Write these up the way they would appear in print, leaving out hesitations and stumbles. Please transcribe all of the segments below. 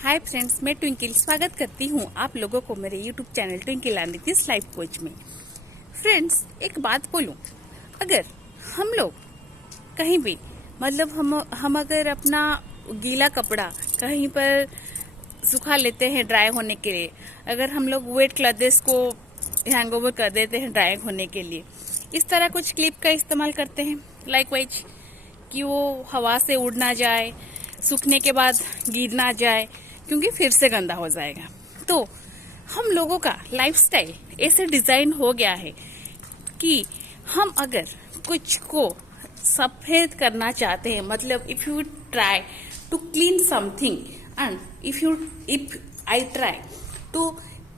Hi friends, मैं twinkle स्वागत करती हूँ आप लोगों को मेरे YouTube channel twinkle and Nitish life coach में। फ्रेंड्स, एक बात बोलूँ, अगर हम लोग कहीं भी मतलब हम अगर अपना गीला कपड़ा कहीं पर सुखा लेते हैं ड्राई होने के लिए, अगर हम लोग वेट क्लॉथ्स को हैंग ओवर कर देते हैं ड्राई होने के लिए, इस तरह कुछ क्लिप का इस्तेमाल करते हैं लाइकवाइज कि वो हवा से उड़ ना जाए, सूखने के बाद गिर ना जाए, क्योंकि फिर से गंदा हो जाएगा। तो हम लोगों का लाइफस्टाइल ऐसे डिजाइन हो गया है कि हम अगर कुछ को सफेद करना चाहते हैं, मतलब if you try to clean something and if I try to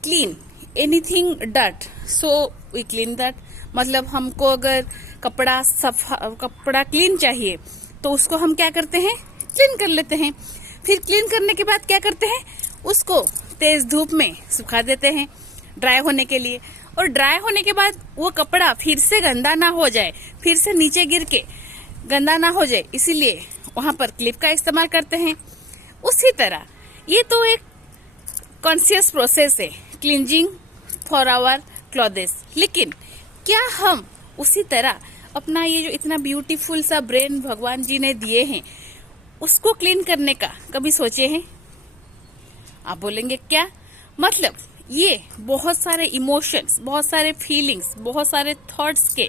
clean anything dirt, so we clean that. मतलब हमको अगर कपड़ा क्लीन चाहिए तो उसको हम क्या करते हैं, क्लीन कर लेते हैं। फिर क्लीन करने के बाद क्या करते हैं, उसको तेज धूप में सुखा देते हैं ड्राई होने के लिए। और ड्राई होने के बाद वो कपड़ा फिर से गंदा ना हो जाए, फिर से नीचे गिर के गंदा ना हो जाए, इसीलिए वहां पर क्लिप का इस्तेमाल करते हैं। उसी तरह ये तो एक कॉन्शियस प्रोसेस है, क्लींजिंग फॉर आवर क्लॉथेस। लेकिन क्या हम उसी तरह अपना ये जो इतना ब्यूटीफुल सा ब्रेन भगवान जी ने दिए हैं, उसको क्लीन करने का कभी सोचे हैं? आप बोलेंगे क्या मतलब, ये बहुत सारे इमोशंस, बहुत सारे फीलिंग्स, बहुत सारे थॉट्स के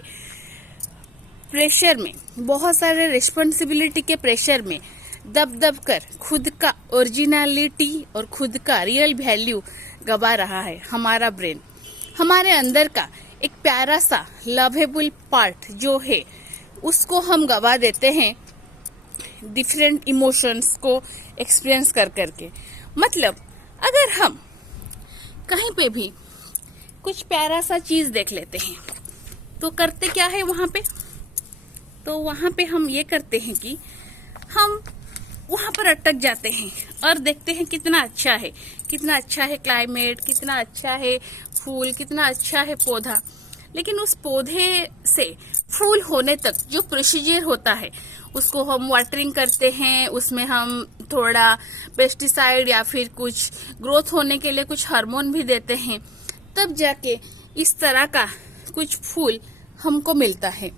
प्रेशर में, बहुत सारे रिस्पॉन्सिबिलिटी के प्रेशर में दब दब कर खुद का ओरिजिनलिटी और खुद का रियल वैल्यू गवा रहा है। हमारा ब्रेन, हमारे अंदर का एक प्यारा सा लवेबल पार्ट जो है, उसको हम गवा देते हैं डिफरेंट इमोशंस को एक्सपीरियंस कर करके। मतलब अगर हम कहीं पे भी कुछ प्यारा सा चीज देख लेते हैं तो करते क्या है वहां पे, तो वहां पे हम ये करते हैं कि हम वहां पर अटक जाते हैं और देखते हैं कितना अच्छा है, कितना अच्छा है क्लाइमेट, कितना अच्छा है फूल, कितना अच्छा है पौधा। लेकिन उस पौधे से फूल होने तक जो प्रोसीजर होता है, उसको हम वाटरिंग करते हैं, उसमें हम थोड़ा पेस्टिसाइड या फिर कुछ ग्रोथ होने के लिए कुछ हार्मोन भी देते हैं, तब जाके इस तरह का कुछ फूल हमको मिलता है।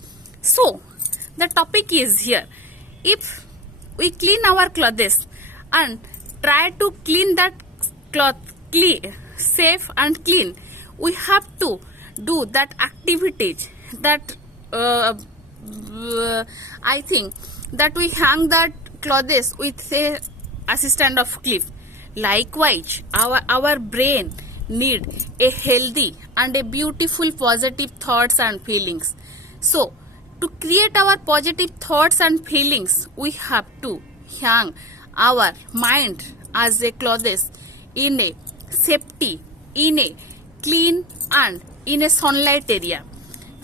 So the topic is here, if we clean our clothes and try to clean that cloth safe and clean, we have to do that activities that I think that we hang that clothes with a assistant of clip. Likewise, our brain need a healthy and a beautiful positive thoughts and feelings. So to create our positive thoughts and feelings, we have to hang our mind as a clothes in a safety, in a clean and in a sunlight area,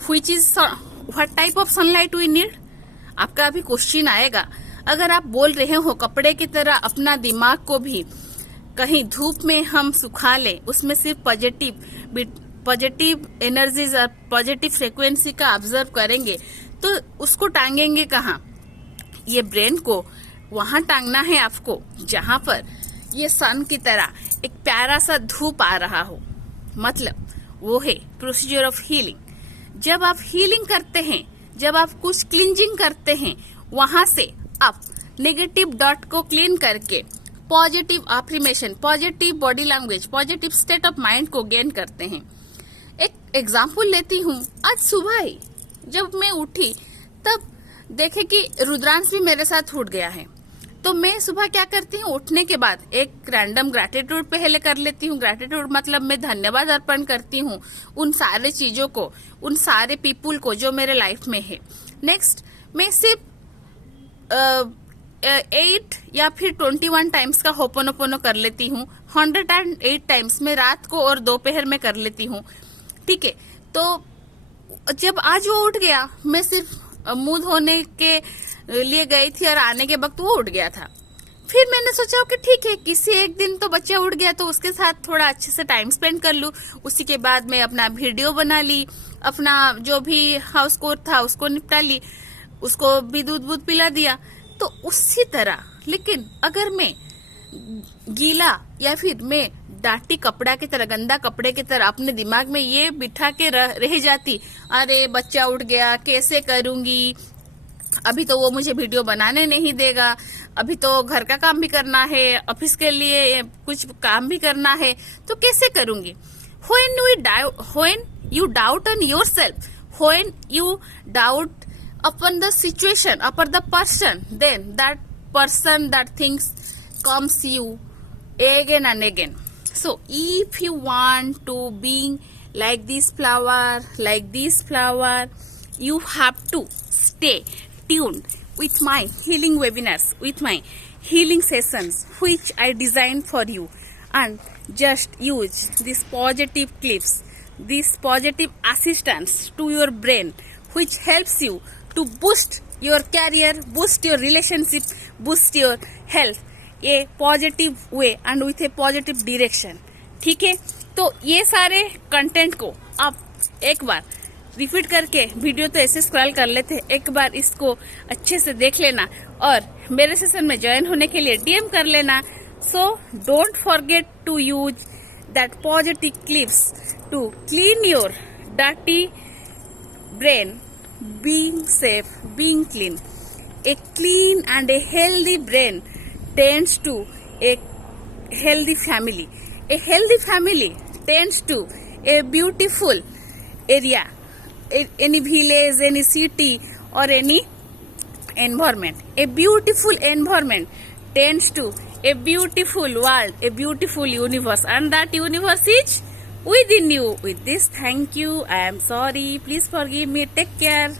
which is what type of sunlight we need. आपका अभी question आएगा, अगर आप बोल रहे हो कपड़े की तरह अपना दिमाग को भी कहीं धूप में हम सुखा लें, उसमें सिर्फ पॉजिटिव एनर्जीज और पॉजिटिव फ्रीक्वेंसी का ऑब्जर्व करेंगे, तो उसको टांगेंगे कहाँ? ये ब्रेन को वहां टांगना है आपको जहां पर ये सन की तरह एक प्यारा सा धूप आ रहा हो। मतलब वो है प्रोसीजर ऑफ हीलिंग। जब आप हीलिंग करते हैं, जब आप कुछ क्लींजिंग करते हैं, वहां से आप नेगेटिव डॉट को क्लीन करके positive affirmation, positive body language, positive state of mind को गेन करते हैं। एक एग्जाम्पल लेती हूँ। आज सुबह ही जब मैं उठी तब देखे कि रुद्रांश भी मेरे साथ उठ गया है। तो मैं सुबह क्या करती हूँ, उठने के बाद एक रैंडम ग्रैटिट्यूड पहले कर लेती हूँ। ग्रैटिट्यूड मतलब मैं धन्यवाद अर्पण करती हूँ उन सारे चीजों को, उन सारे पीपुल को जो मेरे लाइफ में है। नेक्स्ट मैं सिर्फ 8 या फिर 21 टाइम्स का होपोनोपोनो कर लेती हूँ। 108 टाइम्स मैं रात को और दोपहर में कर लेती हूँ। ठीक है, तो जब आज वो उठ गया, मैं सिर्फ मुंह धोने के लिए गई थी और आने के वक्त वो उठ गया था। फिर मैंने सोचा कि ठीक है, किसी एक दिन तो बच्चा उठ गया तो उसके साथ थोड़ा अच्छे से टाइम स्पेंड कर लूं। उसी के बाद मैं अपना वीडियो बना ली, अपना जो भी हाउस कोर था उसको निपटा ली, उसको भी दूध पिला दिया। तो उसी तरह, लेकिन अगर मैं गीला या फिर मैं डाटी कपड़ा की तरह, गंदा कपड़े की तरह अपने दिमाग में ये बिठा के रह जाती, अरे बच्चा उठ गया कैसे करूंगी, अभी तो वो मुझे वीडियो बनाने नहीं देगा, अभी तो घर का काम भी करना है, ऑफिस के लिए कुछ काम भी करना है, तो कैसे करूंगी। When you doubt on yourself, when you doubt upon the situation, upon the person, then that person, that things comes you again and again. So if you want to be like this flower, you have to stay tuned with my healing webinars, with my healing sessions which I designed for you, and just use these positive clips, this positive assistance to your brain which helps you to boost your career, boost your relationship, boost your health a positive way and with a positive direction। ठीक है, तो ये सारे content को आप एक बार repeat करके, video तो ऐसे स्क्रॉल कर लेते, एक बार इसको अच्छे से देख लेना और मेरे सेशन में ज्वाइन होने के लिए डीएम कर लेना। So don't forget to use that positive clips to clean your dirty brain, being safe, being clean. A clean and a healthy brain tends to a healthy family. A healthy family tends to a beautiful area, any village, any city or any environment. A beautiful environment tends to a beautiful world, a beautiful universe, and that universe is within you. With this, thank you. I am sorry. Please forgive me. Take care.